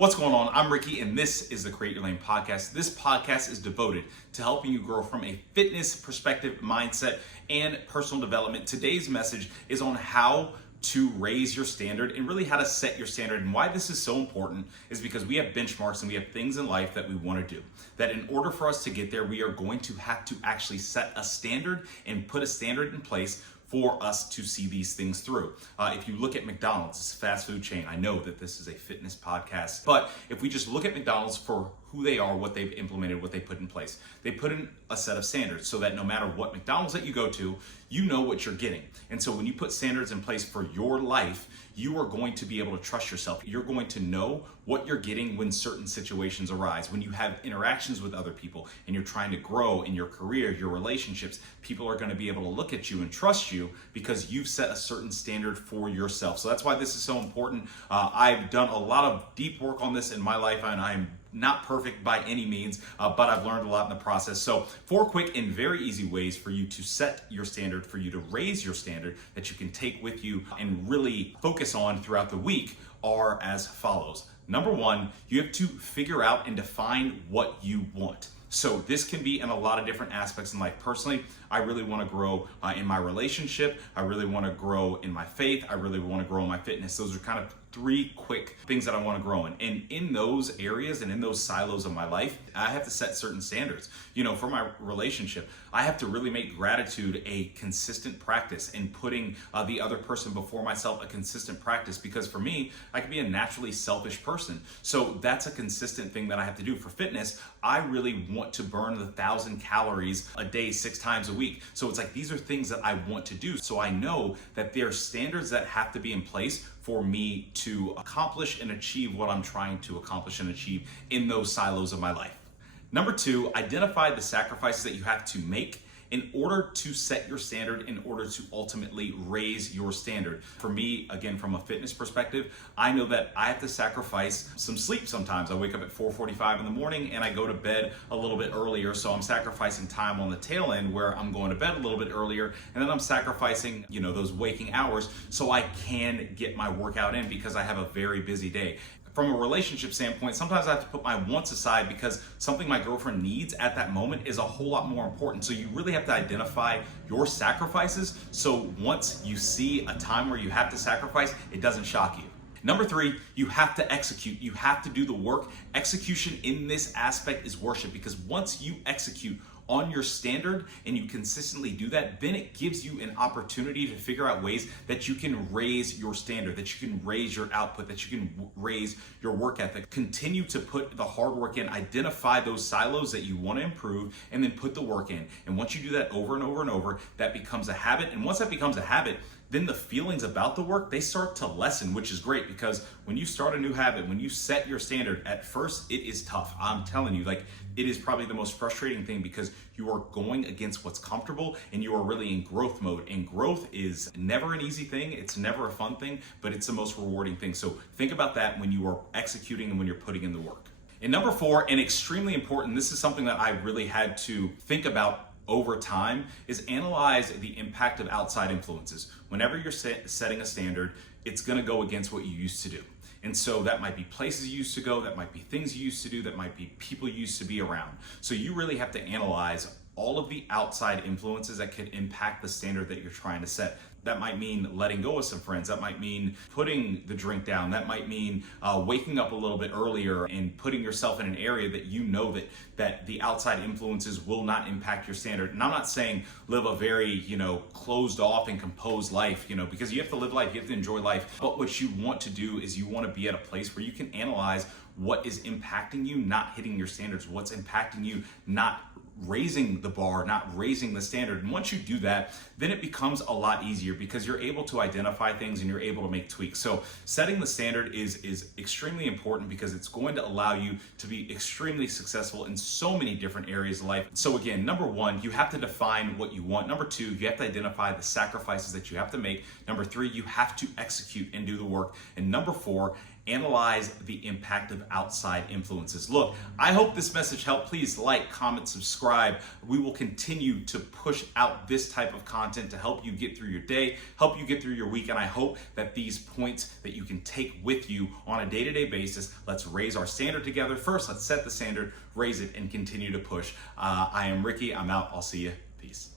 What's going on? I'm Ricky, and this is the Create Your Lane podcast. This podcast is devoted to helping you grow from a fitness perspective, mindset, and personal development. Today's message is on how to raise your standard and really how to set your standard. And why this is so important is because we have benchmarks and we have things in life that we want to do. That in order for us to get there, we are going to have to actually set a standard and put a standard in place for us to see these things through. If you look at McDonald's, it's a fast food chain. I know that this is a fitness podcast, but if we just look at McDonald's for who they are, what they've implemented, what they put in place, they put in a set of standards so that no matter what McDonald's that you go to, you know what you're getting. And so when you put standards in place for your life, you are going to be able to trust yourself. You're going to know what you're getting when certain situations arise. When you have interactions with other people and you're trying to grow in your career, your relationships, people are going to be able to look at you and trust you because you've set a certain standard for yourself. So that's why this is so important. I've done a lot of deep work on this in my life, and I'm not perfect by any means, but I've learned a lot in the process. So 4 quick and very easy ways for you to set your standard, for you to raise your standard that you can take with you and really focus on throughout the week are as follows. Number 1, you have to figure out and define what you want. So this can be in a lot of different aspects in life. Personally, I really want to grow in my relationship. I really want to grow in my faith. I really want to grow in my fitness. Those are kind of 3 quick things that I want to grow in. And in those areas and in those silos of my life, I have to set certain standards. You know, for my relationship, I have to really make gratitude a consistent practice and putting the other person before myself a consistent practice, because for me, I can be a naturally selfish person. So that's a consistent thing that I have to do. For fitness, I really want to burn 1,000 calories a day, 6 times a week. So it's like, these are things that I want to do. So I know that there are standards that have to be in place for me to accomplish and achieve what I'm trying to accomplish and achieve in those silos of my life. Number 2, identify the sacrifices that you have to make in order to set your standard, in order to ultimately raise your standard. For me, again, from a fitness perspective, I know that I have to sacrifice some sleep sometimes. I wake up at 4:45 in the morning and I go to bed a little bit earlier. So I'm sacrificing time on the tail end where I'm going to bed a little bit earlier, and then I'm sacrificing, those waking hours so I can get my workout in because I have a very busy day. From a relationship standpoint, sometimes I have to put my wants aside because something my girlfriend needs at that moment is a whole lot more important. So you really have to identify your sacrifices, so once you see a time where you have to sacrifice, it doesn't shock you. Number 3, you have to execute. You have to do the work. Execution in this aspect is worship, because once you execute on your standard and you consistently do that, then it gives you an opportunity to figure out ways that you can raise your standard, that you can raise your output, that you can raise your work ethic. Continue to put the hard work in, identify those silos that you want to improve, and then put the work in. And once you do that over and over and over, that becomes a habit. And once that becomes a habit, then the feelings about the work, they start to lessen, which is great, because when you start a new habit, when you set your standard, at first it is tough. I'm telling you, it is probably the most frustrating thing because you are going against what's comfortable and you are really in growth mode. And growth is never an easy thing. It's never a fun thing, but it's the most rewarding thing. So think about that when you are executing and when you're putting in the work. And number 4, and extremely important, this is something that I really had to think about over time, is analyze the impact of outside influences. Whenever you're setting a standard, it's going to go against what you used to do. And so that might be places you used to go, that might be things you used to do, that might be people you used to be around. So you really have to analyze all of the outside influences that could impact the standard that you're trying to set. That might mean letting go of some friends. That might mean putting the drink down. That might mean waking up a little bit earlier and putting yourself in an area that you know that the outside influences will not impact your standard. And I'm not saying live a very, closed off and composed life, because you have to live life, you have to enjoy life. But what you want to do is you want to be at a place where you can analyze what is impacting you not hitting your standards, what's impacting you not raising the bar, not raising the standard. And once you do that, then it becomes a lot easier because you're able to identify things and you're able to make tweaks. So setting the standard is extremely important because it's going to allow you to be extremely successful in so many different areas of life. So again, number 1, you have to define what you want. Number 2, you have to identify the sacrifices that you have to make. Number 3, you have to execute and do the work. And number 4, analyze the impact of outside influences. Look, I hope this message helped. Please like, comment, subscribe. We will continue to push out this type of content to help you get through your day, help you get through your week, and I hope that these points that you can take with you on a day-to-day basis. Let's raise our standard together. First, let's set the standard, raise it, and continue to push. I am Ricky. I'm out. I'll see you. Peace.